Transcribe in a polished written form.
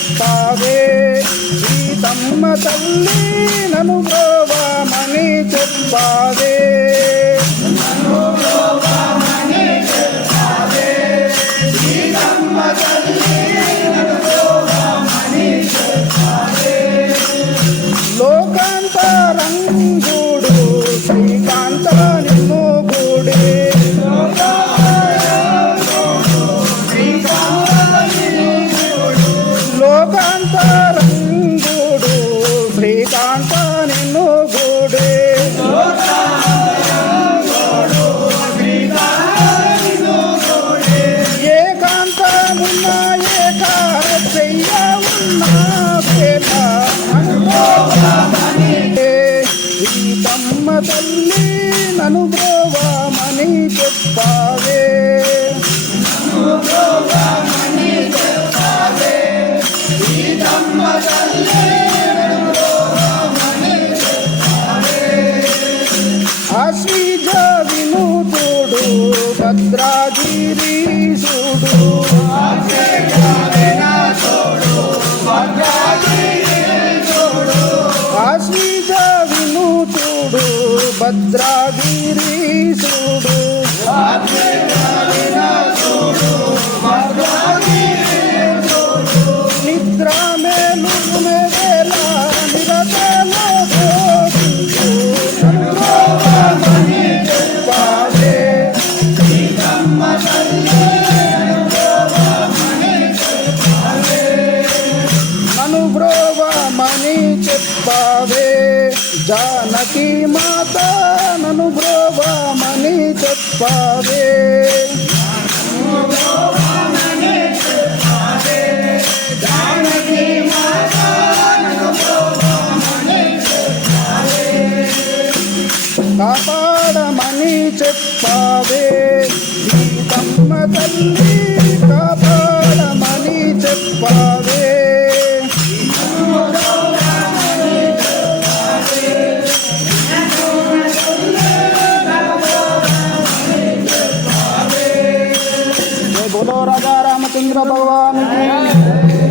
చెప్పావే సీతమ్మ తల్లి నన్ను బ్రోవమని చెప్పావే లోకాంతరంగుడు శ్రీకాంత నిన్ను గుడే లోకాంతరంగుడు శ్రీకాంత నిన్ను గుడే ఏకాంతమున్న ఏక చెయ్య ఉన్న పేట సీతమ్మ తల్లి నన్ను బ్రోవమని చెప్పావే ఆశ్వీజ వినూతుడు భద్రాగిరీశుడు ఆశ్వీజ వినూతుడు భద్రాగిరీశుడు నిద్ర మేలు మేల నిరతలో బోధించు బ్రోవమని చెప్పావే నన్ను బ్రోవమని చెప్పావే జానకి మాత నన్ను బ్రోవమని చెప్పావే కాపాడమని చెప్పావే సీతమ్మ తల్లి కాపాడమని చెప్పావే बोलो राजा रामचंद्र भगवान की।